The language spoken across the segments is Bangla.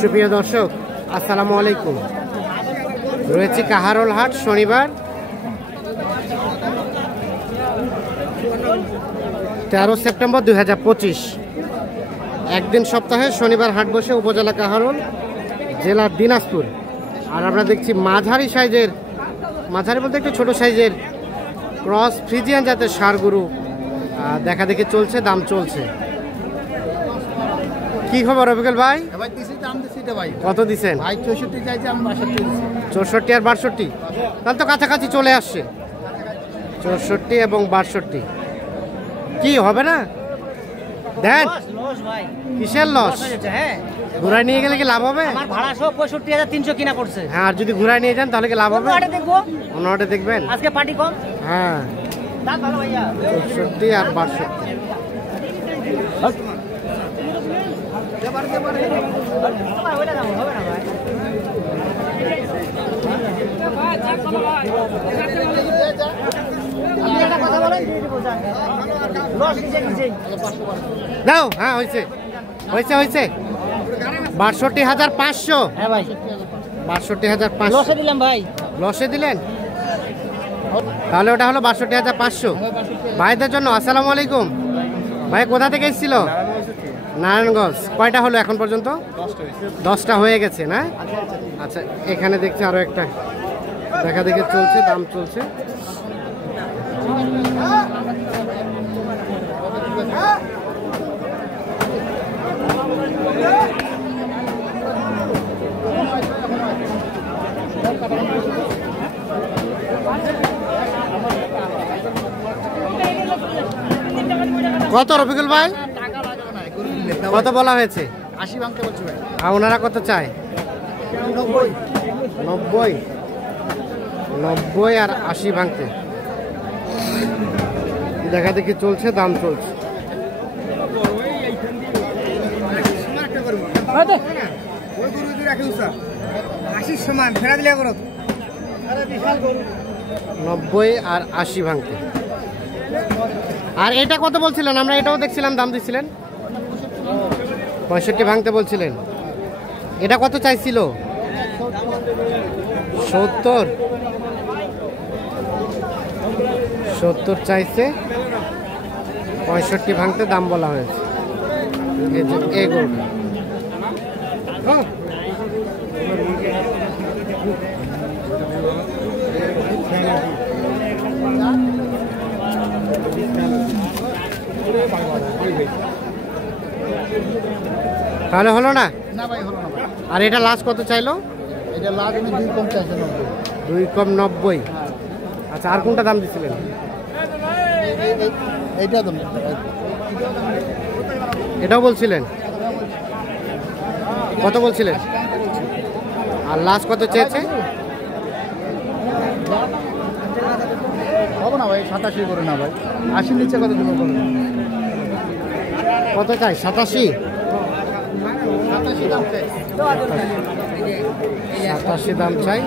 সুপ্রিয় দর্শক, আসসালামু আলাইকুম। রয়েছে কাহারোল হাট, শনিবার 13 সেপ্টেম্বর 2025। একদিন সপ্তাহে শনিবার হাট বসে উপজেলা কাহারোল, জেলা দিনাজপুর। আর আমরা দেখছি মাঝারি সাইজের, মাঝারি বলতে একটু ছোট সাইজের ক্রস ফ্রিজিয়ান জাতের ষাঁড় গরু দেখা দেখে চলছে, দাম চলছে। কি খবর রফিকুল ভাই? কত দিচ্ছেন? 64 আর 62, তাহলে তো কাছাকাছি চলে আসছে। 64 এবং 62 কি হবে না? দেন কিসের লস? ঘুরায় নিয়ে গেলে কি লাভ হবে? আমার ভাড়া সব 65,300 কিনা পড়ছে। হ্যাঁ, আর যদি ঘুরায় নিয়ে যান তাহলে কি লাভ হবে? অন্য হাটে দেখবেন। আজকে পার্টি কম। হ্যাঁ, দাম ভালো ভাইয়া। 64 আর 62। দাও, হ্যাঁ হয়েছে হয়েছে হয়েছে 62,500। হ্যাঁ ভাই, 62,500 লসে দিলাম ভাই। লসে দিলেন? তাহলে ওটা হলো 62,500 ভাইদের জন্য। আসসালামু আলাইকুম ভাই, কোথা থেকে এসেছিল? নারায়ণগঞ্জ। কয়টা হলো এখন পর্যন্ত? 10টা হয়ে গেছে না? আচ্ছা, এখানে দেখছি আরো একটা দেখা দেখে চলছে, দাম চলছে। কত রফিকুল ভাই, কত বলা হয়েছে? 80 ভাঙতে বলছি ভাই। আর ওনারা কত চায়? 90 আর 80 ভাঙতে দেখা দেখি চলছে, দাম চলছে। সমান ফেরা দিলে 90 আর 80 ভাঙতে। আর এটা কত বলছিলেন? আমরা এটাও দেখছিলাম, দাম দিচ্ছিলেন 65 ভাঙতে বলছিলেন। এটা কত চাইছিল? 70 চাইছে, 65 ভাঙতে দাম বলা হয়েছে। এই গরুটা তাহলে হলো না? আর এটা লাস্ট কত চাইলো? এটা লাখ 2 কম চাইছে। 2 কম 90। আচ্ছা, আর কোনটা দাম দিছিলেন? এইটা দাম, এটাও বলছিলেন? কত বলছিলেন? আর লাস্ট কত চেয়েছে? হবে না ভাই, 87 করে না ভাই। 80 নিচে কত দিব? কত চাই? 87 দাম চাই।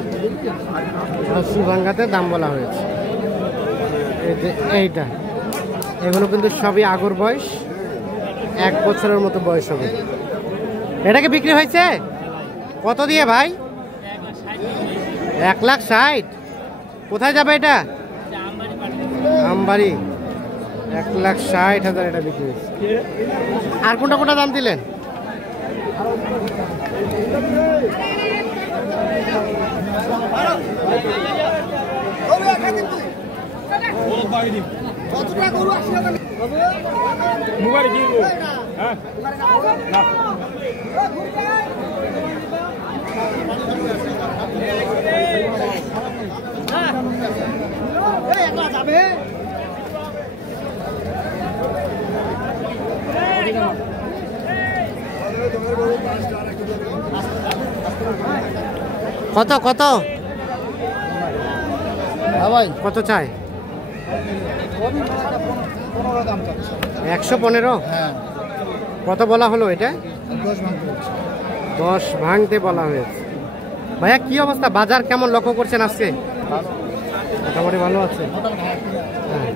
80 ভাঙ্গাতে দাম বলা হয়েছে। এইটা, এগুলো কিন্তু সবই আগর বয়স, 1 বছরের মতো বয়স হবে। এটাকে বিক্রি হয়েছে কত দিয়ে ভাই? 1,60,000। কোথায় যাবে এটা? আমবাড়ি। 1,60,000 এটা বিক্রি হয়েছে। আর কোনটা কোনটা দাম দিলেন? কত কত ভাই কত চাই? 115। হ্যাঁ, কত বলা হলো এটা? 10 ভাঙতে বলা হয়েছে। ভাইয়া কি অবস্থা, বাজার কেমন লক্ষ্য করছেন আজকে? মোটামুটি ভালো আছে। হ্যাঁ,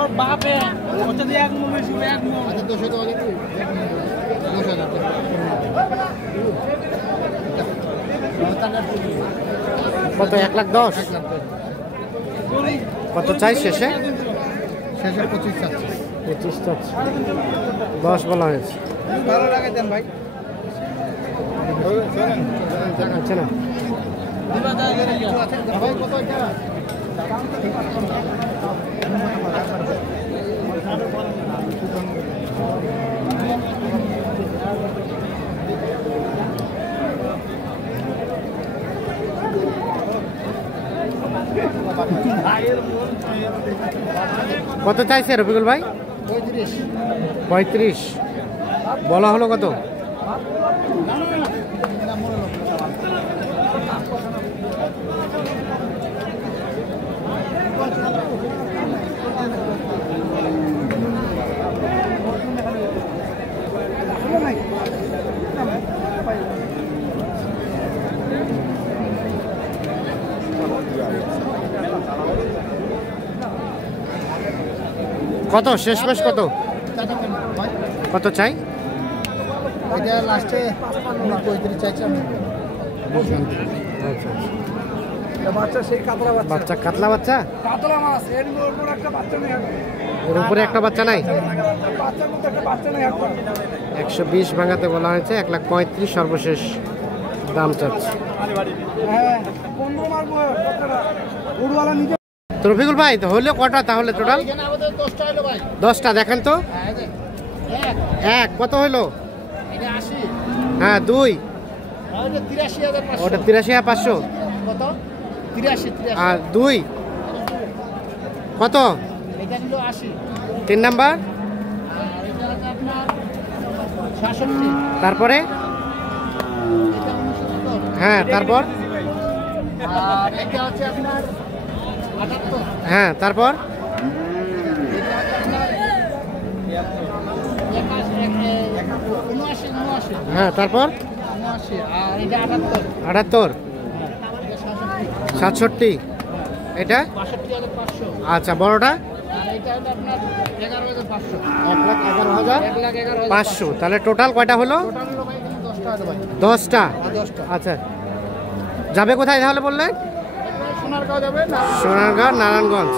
ওর বাপে ওটা দিয়ে এক মন বেশি এক মন আচ্ছা 200 টাকা দিবি 2000 কত 1,10,000? কত চাই শেষে? শেষে 25 চাচ্ছি 25 চাচ্ছি, 10 বলা হয়েছে। ভালো লাগে দেন ভাই আচ্ছা না ভাই কত এটা কত চাইছে রফিকুল ভাই? 35 35 বলা হলো কত? কত শেষমেশ কত? কত চাই? এটা লাস্টে 35 চাইছি আমি বাচ্চা সেই কাতলা বাচ্চা বাচ্চা কাতলা বাচ্চা, কাতলা মাছ এর উপর একটা বাচ্চা নেই এর উপরে একটা বাচ্চা নাই। বাচ্চার মধ্যে একটা বাচ্চা নেই একবার 120 ভাঙাতে বলা হয়েছে, 1,35,000 সর্বশেষ দাম চাচ্ছে। হ্যাঁ 15 মাস বয়স বাচ্চাটা উড়ওয়ালা নিজে। তো রফিকুল ভাই তো হলো কটা তাহলে টোটাল? এখানে আমাদের 10টা হলো ভাই 10টা দেখেন তো। এক কত হলো? এটা 80 হ্যাঁ 2 আর এটা 83500 ওটা 83,500 কত 83 আর 2 কত? এটা নিলো 80 3 নাম্বার, আর এটা আছে আপনার 66 তারপরে এটা 69 হ্যাঁ তারপর আর এটা হচ্ছে আপনার 78 হ্যাঁ তারপর এটা হচ্ছে আপনার 79 হ্যাঁ তারপর 79 আর এটা 78 78 67 এটা 62,500 আচ্ছা বড়টা আর এটা হলো আপনার 11,500 1,11,500 তাহলে টোটাল কয়টা হলো? টোটাল হলো ভাই এখানে 10টা আছে ভাই 10টা। 10টা আচ্ছা যাবে কোথায় তাহলে বললেন? সোনারগাঁও যাবে না সোনারগাঁও নারায়ণগঞ্জ।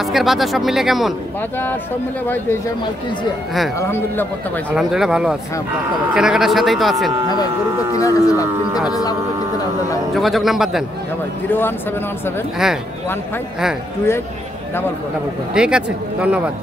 আজকের বাজার সব মিলে কেমন? বাজার সব মিলে ভাই যে হিসাবে মাল কিনছি হ্যাঁ আলহামদুলিল্লাহ পড়তে পাইছি আলহামদুলিল্লাহ ভালো আছে, হ্যাঁ পড়তে পাইছি কেনাকাটার সাথেই তো আছেন। হ্যাঁ ভাই গরু তো কিনার কাছে লাভ কিনতে পারলে লাভ হবে কিনতে না হলে লাভ হবে। যোগাযোগ নাম্বার দেন। হ্যাঁ ভাই 01717 হ্যাঁ 15 হ্যাঁ 28 44 ঠিক আছে ধন্যবাদ।